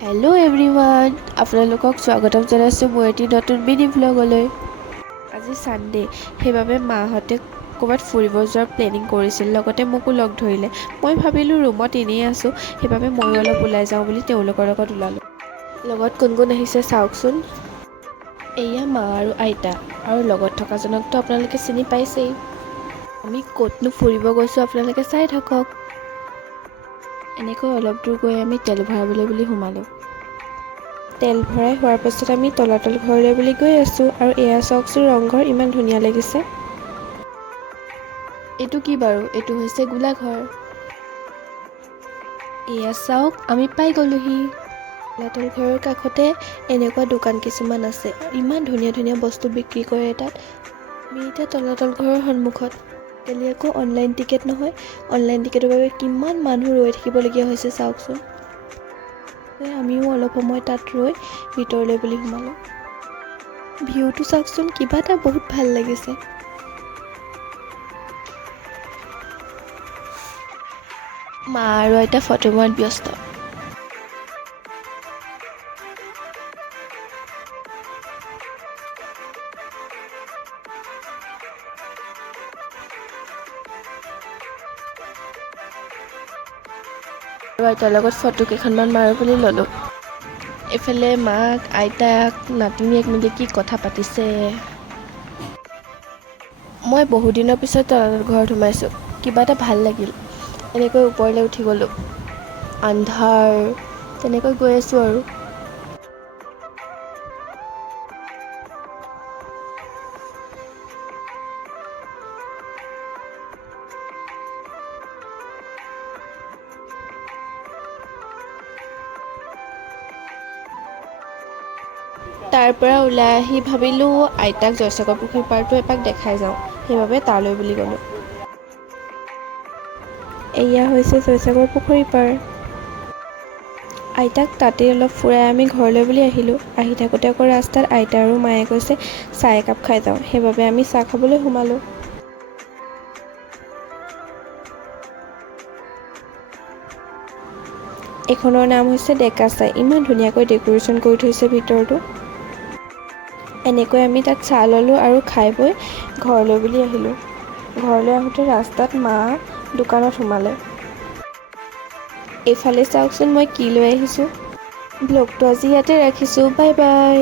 Hello' everyone, আপোনালোকক স্বাগতম জনাইছোঁ মোৰ এটি নতুন মিনি ভ্লগলৈ। আজি ছানডে', সেইবাবে মাহঁতে ক'ৰবাত ফুৰিব যোৱাৰ প্লেনিং কৰিছিল, লগতে মোকো লগ ধৰিলে। মই ভাবিলোঁ ৰুমত এনেই আছোঁ, সেইবাবে ময়ো অলপ ওলাই যাওঁ বুলি তেওঁলোকৰ লগত ওলালোঁ। লগত কোন কোন আহিছে চাওকচোন। এয়া মা আৰু আইতা, আৰু লগত থকাজনকতো আপোনালোকে চিনি পাইছেই। আমি ক'তনো ফুৰিব গৈছোঁ আপোনালোকে চাই থাকক। এনেকৈ অলপ দূৰ গৈ আমি তেল ভৰাবলৈ বুলি সোমালোঁ। তেল ভৰাই হোৱাৰ পাছত আমি তলাতল ঘৰলৈ বুলি গৈ আছোঁ, আৰু এয়া চাওকচোন ৰংঘৰ ইমান ধুনীয়া লাগিছে। এইটো কি বাৰু? এইটো হৈছে গোলাঘৰ। এয়া চাওক, আমি পাই গ'লোহি। তলাতল ঘৰৰ কাষতে এনেকুৱা দোকান কিছুমান আছে, ইমান ধুনীয়া ধুনীয়া বস্তু বিক্ৰী কৰে তাত। আমি এতিয়া তলাতল ঘৰৰ সন্মুখত। কালি আকৌ অনলাইন টিকেট নহয়, অনলাইন টিকেটৰ বাবে কিমান মানুহ ৰৈ থাকিবলগীয়া হৈছে চাওকচোন। আমিও অলপ সময় তাত ৰৈ ভিতৰলৈ বুলি সোমালোঁ। ভিউটো চাওকচোন, কিবা এটা বহুত ভাল লাগিছে। মা আৰু আইতা ফটো মৰাত ব্যস্ত। আৰু আইতাৰ লগত ফটো কেইখনমান মাৰোঁ বুলি ল'লোঁ। এইফালে মাক আইতাক নাতিনীয়েক মিলি কি কথা পাতিছে। মই বহুদিনৰ পিছত তলাতল ঘৰত সোমাইছোঁ, কিবা এটা ভাল লাগিল। এনেকৈ ওপৰলৈ উঠি গ'লোঁ। আন্ধাৰ, তেনেকৈ গৈ আছোঁ আৰু। তাৰ পৰা ওলাই আহি ভাবিলোঁ আইতাক জয়সাগৰ পুখুৰী পাৰটো এপাক দেখাই যাওঁ, সেইবাবে তালৈ বুলি গ'লোঁ। এয়া হৈছে জয়সাগৰ পুখুৰী পাৰ। আইতাক তাতেই অলপ ফুৰাই আমি ঘৰলৈ বুলি আহিলোঁ। আহি থাকোঁতে আকৌ ৰাস্তাত আইতা আৰু মায়ে কৈছে চাহ একাপ খাই যাওঁ, সেইবাবে আমি চাহ খাবলৈ সোমালোঁ। এইখনৰ নাম হৈছে ডেকা চাই, ইমান ধুনীয়াকৈ ডেক'ৰেশ্যন কৰি থৈছে ভিতৰটো। এনেকৈ আমি তাত চাহ ল'লোঁ আৰু খাই বৈ ঘৰলৈ বুলি আহিলোঁ। ঘৰলৈ আহোঁতে ৰাস্তাত মা দোকানত সোমালে। এইফালে চাওকচোন মই কি লৈ আহিছোঁ। ভ্লগটো আজি ইয়াতে ৰাখিছোঁ, বাই বাই।